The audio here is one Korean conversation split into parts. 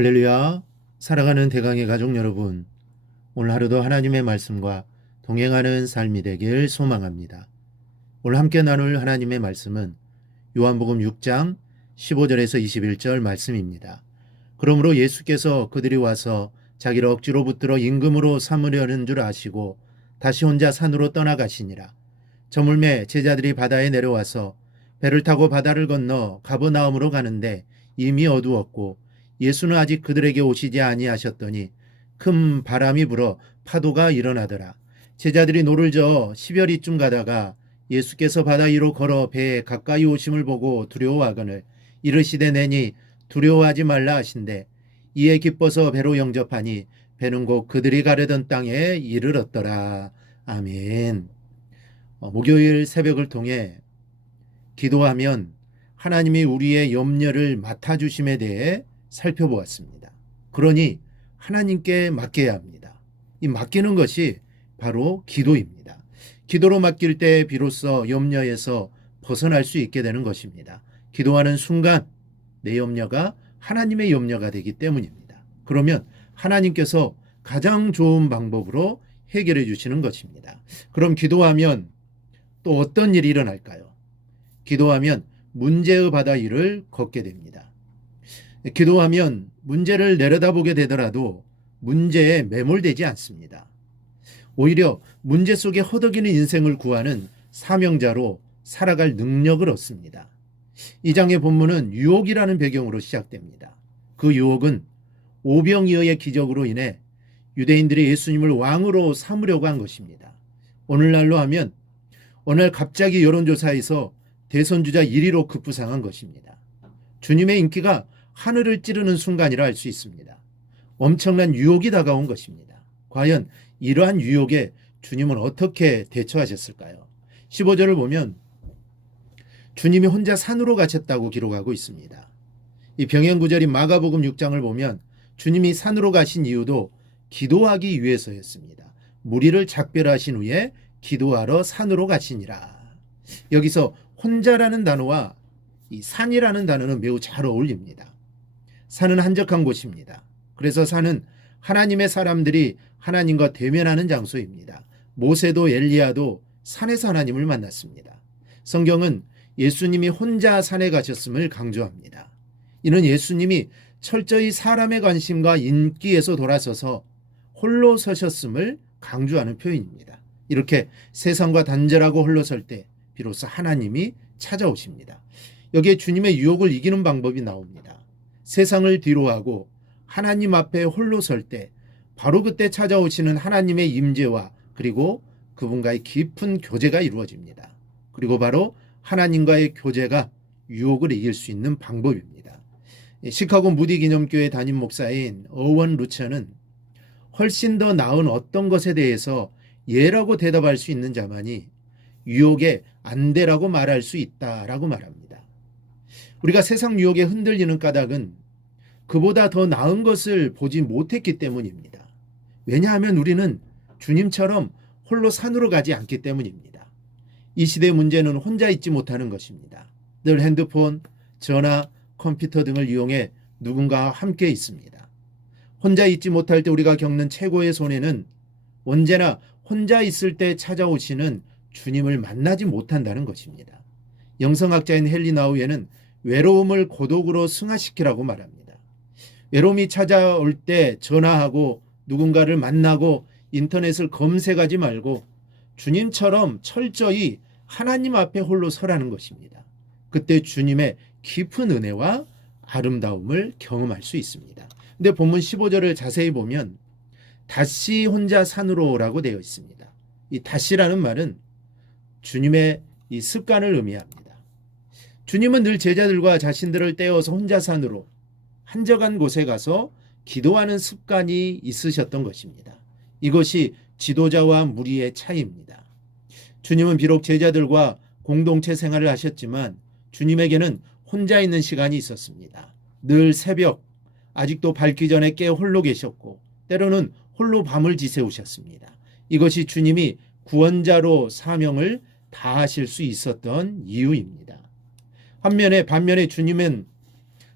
할렐루야. 살아가는 대강의 가족 여러분, 오늘 하루도 하나님의 말씀과 동행하는 삶이 되길 소망합니다. 오늘 함께 나눌 하나님의 말씀은 요한복음 6장 15절에서 21절 말씀입니다. 그러므로 예수께서 그들이 와서 자기를 억지로 붙들어 임금으로 삼으려는 줄 아시고 다시 혼자 산으로 떠나가시니라. 저물매 제자들이 바다에 내려와서 배를 타고 바다를 건너 가버나움으로 가는데 이미 어두웠고 예수는 아직 그들에게 오시지 아니하셨더니 큰 바람이 불어 파도가 일어나더라. 제자들이 노를 저어 10여리쯤 가다가 예수께서 바다 위로 걸어 배에 가까이 오심을 보고 두려워하거늘 이르시되 내니 두려워하지 말라 하신대 이에 기뻐서 배로 영접하니 배는 곧 그들이 가려던 땅에 이르렀더라. 아멘. 목요일 새벽을 통해 기도하면 하나님이 우리의 염려를 맡아주심에 대해 살펴보았습니다. 그러니 하나님께 맡겨야 합니다. 이 맡기는 것이 바로 기도입니다. 기도로 맡길 때 비로소 염려에서 벗어날 수 있게 되는 것입니다. 기도하는 순간 내 염려가 하나님의 염려가 되기 때문입니다. 그러면 하나님께서 가장 좋은 방법으로 해결해 주시는 것입니다. 그럼 기도하면 또 어떤 일이 일어날까요? 기도하면 문제의 바다 위를 걷게 됩니다. 기도하면 문제를 내려다보게 되더라도 문제에 매몰되지 않습니다. 오히려 문제 속에 허덕이는 인생을 구하는 사명자로 살아갈 능력을 얻습니다. 이 장의 본문은 유혹이라는 배경으로 시작됩니다. 그 유혹은 오병이어의 기적으로 인해 유대인들이 예수님을 왕으로 삼으려고 한 것입니다. 오늘날로 하면 오늘 갑자기 여론조사에서 대선주자 1위로 급부상한 것입니다. 주님의 인기가 하늘을 찌르는 순간이라 할 수 있습니다. 엄청난 유혹이 다가온 것입니다. 과연 이러한 유혹에 주님은 어떻게 대처하셨을까요? 15절을 보면 주님이 혼자 산으로 가셨다고 기록하고 있습니다. 이 병행구절인 마가복음 6장을 보면 주님이 산으로 가신 이유도 기도하기 위해서였습니다. 무리를 작별하신 후에 기도하러 산으로 가시니라. 여기서 혼자라는 단어와 이 산이라는 단어는 매우 잘 어울립니다. 산은 한적한 곳입니다. 그래서 산은 하나님의 사람들이 하나님과 대면하는 장소입니다. 모세도 엘리야도 산에서 하나님을 만났습니다. 성경은 예수님이 혼자 산에 가셨음을 강조합니다. 이는 예수님이 철저히 사람의 관심과 인기에서 돌아서서 홀로 서셨음을 강조하는 표현입니다. 이렇게 세상과 단절하고 홀로 설 때 비로소 하나님이 찾아오십니다. 여기에 주님의 유혹을 이기는 방법이 나옵니다. 세상을 뒤로하고 하나님 앞에 홀로 설 때 바로 그때 찾아오시는 하나님의 임재와 그리고 그분과의 깊은 교제가 이루어집니다. 그리고 바로 하나님과의 교제가 유혹을 이길 수 있는 방법입니다. 시카고 무디 기념교회 담임 목사인 어원 루처는 훨씬 더 나은 어떤 것에 대해서 예라고 대답할 수 있는 자만이 유혹에 안 되라고 말할 수 있다라고 말합니다. 우리가 세상 유혹에 흔들리는 까닭은 그보다 더 나은 것을 보지 못했기 때문입니다. 왜냐하면 우리는 주님처럼 홀로 산으로 가지 않기 때문입니다. 이 시대의 문제는 혼자 있지 못하는 것입니다. 늘 핸드폰, 전화, 컴퓨터 등을 이용해 누군가와 함께 있습니다. 혼자 있지 못할 때 우리가 겪는 최고의 손해는 언제나 혼자 있을 때 찾아오시는 주님을 만나지 못한다는 것입니다. 영성학자인 헨리 나우에는 외로움을 고독으로 승화시키라고 말합니다. 외로움이 찾아올 때 전화하고 누군가를 만나고 인터넷을 검색하지 말고 주님처럼 철저히 하나님 앞에 홀로 서라는 것입니다. 그때 주님의 깊은 은혜와 아름다움을 경험할 수 있습니다. 근데 본문 15절을 자세히 보면 다시 혼자 산으로 오라고 되어 있습니다. 이 다시라는 말은 주님의 이 습관을 의미합니다. 주님은 늘 제자들과 자신들을 떼어서 혼자 산으로 한적한 곳에 가서 기도하는 습관이 있으셨던 것입니다. 이것이 지도자와 무리의 차이입니다. 주님은 비록 제자들과 공동체 생활을 하셨지만 주님에게는 혼자 있는 시간이 있었습니다. 늘 새벽, 아직도 밝기 전에 깨어 홀로 계셨고 때로는 홀로 밤을 지새우셨습니다. 이것이 주님이 구원자로 사명을 다하실 수 있었던 이유입니다. 반면에 주님은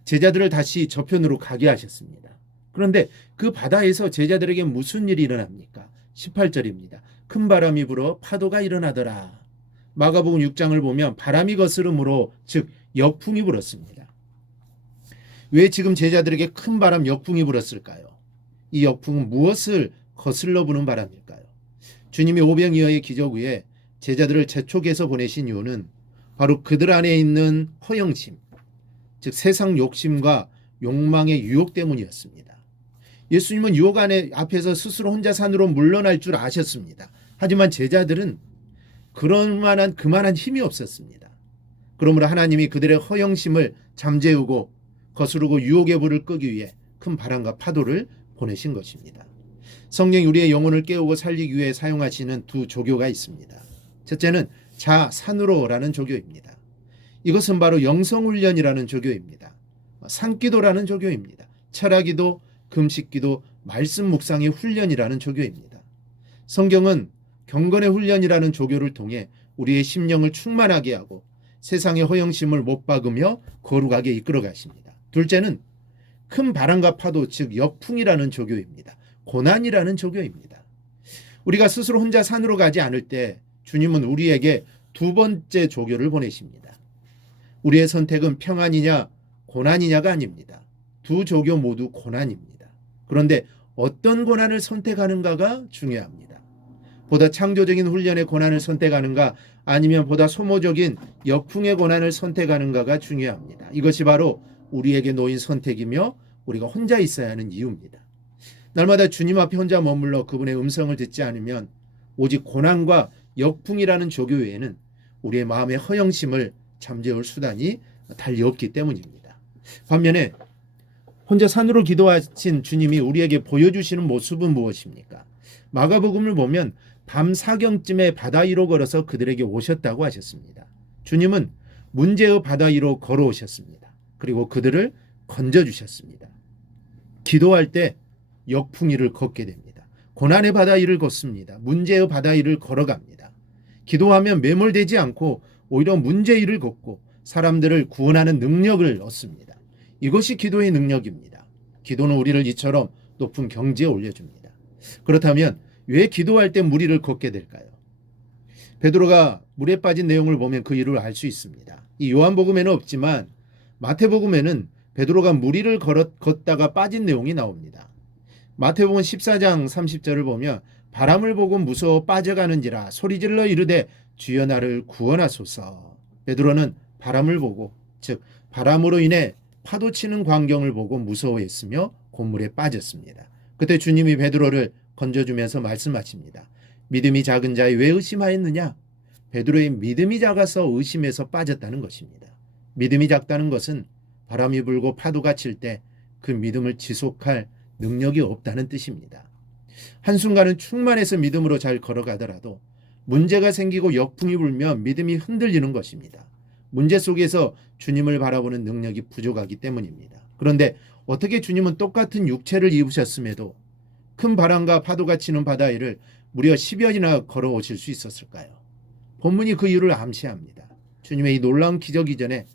제자들을 다시 저편으로 가게 하셨습니다. 그런데 그 바다에서 제자들에게 무슨 일이 일어납니까? 18절입니다. 큰 바람이 불어 파도가 일어나더라. 마가복음 6장을 보면 바람이 거스름으로, 즉 역풍이 불었습니다. 왜 지금 제자들에게 큰 바람, 역풍이 불었을까요? 이 역풍은 무엇을 거슬러 부는 바람일까요? 주님이 오병이어의 기적 후에 제자들을 재촉해서 보내신 이유는 바로 그들 안에 있는 허영심, 즉 세상 욕심과 욕망의 유혹 때문이었습니다. 예수님은 유혹 앞에서 스스로 혼자 산으로 물러날 줄 아셨습니다. 하지만 제자들은 그만한 힘이 없었습니다. 그러므로 하나님이 그들의 허영심을 잠재우고 거스르고 유혹의 불을 끄기 위해 큰 바람과 파도를 보내신 것입니다. 성령이 우리의 영혼을 깨우고 살리기 위해 사용하시는 두 조교가 있습니다. 첫째는 자 산으로라는 조교입니다. 이것은 바로 영성훈련이라는 조교입니다. 산기도라는 조교입니다. 철학기도, 금식기도, 말씀 묵상의 훈련이라는 조교입니다. 성경은 경건의 훈련이라는 조교를 통해 우리의 심령을 충만하게 하고 세상의 허영심을 못 박으며 거룩하게 이끌어 가십니다. 둘째는 큰 바람과 파도, 즉 역풍이라는 조교입니다. 고난이라는 조교입니다. 우리가 스스로 혼자 산으로 가지 않을 때 주님은 우리에게 두 번째 조교를 보내십니다. 우리의 선택은 평안이냐 고난이냐가 아닙니다. 두 조교 모두 고난입니다. 그런데 어떤 고난을 선택하는가가 중요합니다. 보다 창조적인 훈련의 고난을 선택하는가, 아니면 보다 소모적인 역풍의 고난을 선택하는가가 중요합니다. 이것이 바로 우리에게 놓인 선택이며 우리가 혼자 있어야 하는 이유입니다. 날마다 주님 앞에 혼자 머물러 그분의 음성을 듣지 않으면 오직 고난과 역풍이라는 조교 외에는 우리의 마음의 허영심을 잠재울 수단이 달리 없기 때문입니다. 반면에 혼자 산으로 기도하신 주님이 우리에게 보여주시는 모습은 무엇입니까? 마가복음을 보면 밤 사경쯤에 바다 위로 걸어서 그들에게 오셨다고 하셨습니다. 주님은 문제의 바다 위로 걸어오셨습니다. 그리고 그들을 건져주셨습니다. 기도할 때 역풍 위를 걷게 됩니다. 고난의 바다 위를 걷습니다. 문제의 바다 위를 걸어갑니다. 기도하면 매몰되지 않고 오히려 문제 위를 걷고 사람들을 구원하는 능력을 얻습니다. 이것이 기도의 능력입니다. 기도는 우리를 이처럼 높은 경지에 올려줍니다. 그렇다면 왜 기도할 때 물 위를 걷게 될까요? 베드로가 물에 빠진 내용을 보면 그 이유를 알 수 있습니다. 이 요한복음에는 없지만 마태복음에는 베드로가 물 위를 걷다가 빠진 내용이 나옵니다. 마태복음 14장 30절을 보면 바람을 보고 무서워 빠져가는지라 소리질러 이르되 주여 나를 구원하소서. 베드로는 바람을 보고, 즉 바람으로 인해 파도치는 광경을 보고 무서워했으며 곤물에 빠졌습니다. 그때 주님이 베드로를 건져주면서 말씀하십니다. 믿음이 작은 자여 왜 의심하였느냐? 베드로의 믿음이 작아서 의심해서 빠졌다는 것입니다. 믿음이 작다는 것은 바람이 불고 파도가 칠 때 그 믿음을 지속할 능력이 없다는 뜻입니다. 한순간은 충만해서 믿음으로 잘 걸어가더라도 문제가 생기고 역풍이 불면 믿음이 흔들리는 것입니다. 문제 속에서 주님을 바라보는 능력이 부족하기 때문입니다. 그런데 어떻게 주님은 똑같은 육체를 입으셨음에도 큰 바람과 파도가 치는 바다 위를 무려 10여이나 걸어오실 수 있었을까요? 본문이 그 이유를 암시합니다. 주님의 이 놀라운 기적 이전에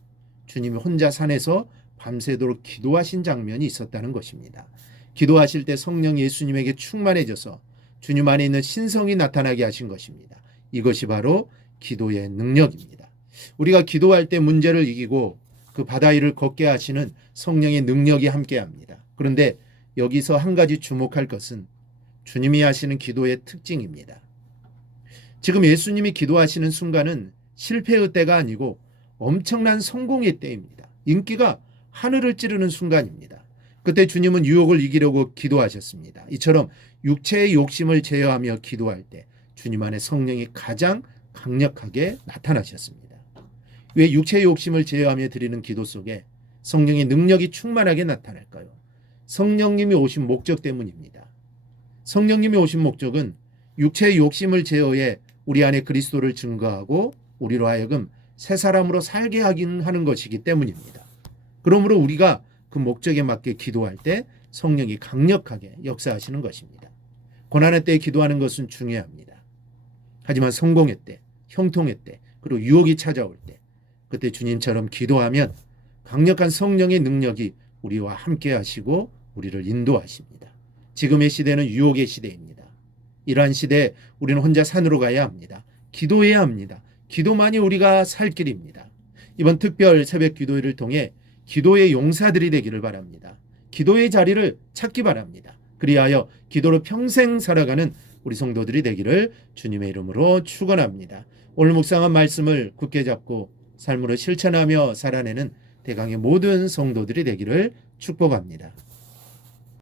주님이 혼자 산에서 밤새도록 기도하신 장면이 있었다는 것입니다. 기도하실 때 성령이 예수님에게 충만해져서 주님 안에 있는 신성이 나타나게 하신 것입니다. 이것이 바로 기도의 능력입니다. 우리가 기도할 때 문제를 이기고 그 바다 위를 걷게 하시는 성령의 능력이 함께합니다. 그런데 여기서 한 가지 주목할 것은 주님이 하시는 기도의 특징입니다. 지금 예수님이 기도하시는 순간은 실패의 때가 아니고 엄청난 성공의 때입니다. 인기가 하늘을 찌르는 순간입니다. 그때 주님은 유혹을 이기려고 기도하셨습니다. 이처럼 육체의 욕심을 제어하며 기도할 때 주님 안에 성령이 가장 강력하게 나타나셨습니다. 왜 육체의 욕심을 제어하며 드리는 기도 속에 성령의 능력이 충만하게 나타날까요? 성령님이 오신 목적 때문입니다. 성령님이 오신 목적은 육체의 욕심을 제어해 우리 안에 그리스도를 증거하고 우리로 하여금 새 사람으로 살게 하는 것이기 때문입니다. 그러므로 우리가 그 목적에 맞게 기도할 때 성령이 강력하게 역사하시는 것입니다. 고난의 때 기도하는 것은 중요합니다. 하지만 성공의 때, 형통의 때, 그리고 유혹이 찾아올 때, 그때 주님처럼 기도하면 강력한 성령의 능력이 우리와 함께 하시고 우리를 인도하십니다. 지금의 시대는 유혹의 시대입니다. 이러한 시대에 우리는 혼자 산으로 가야 합니다. 기도해야 합니다. 기도만이 우리가 살 길입니다. 이번 특별 새벽 기도회를 통해 기도의 용사들이 되기를 바랍니다. 기도의 자리를 찾기 바랍니다. 그리하여 기도로 평생 살아가는 우리 성도들이 되기를 주님의 이름으로 축원합니다. 오늘 묵상한 말씀을 굳게 잡고 삶으로 실천하며 살아내는 대강의 모든 성도들이 되기를 축복합니다.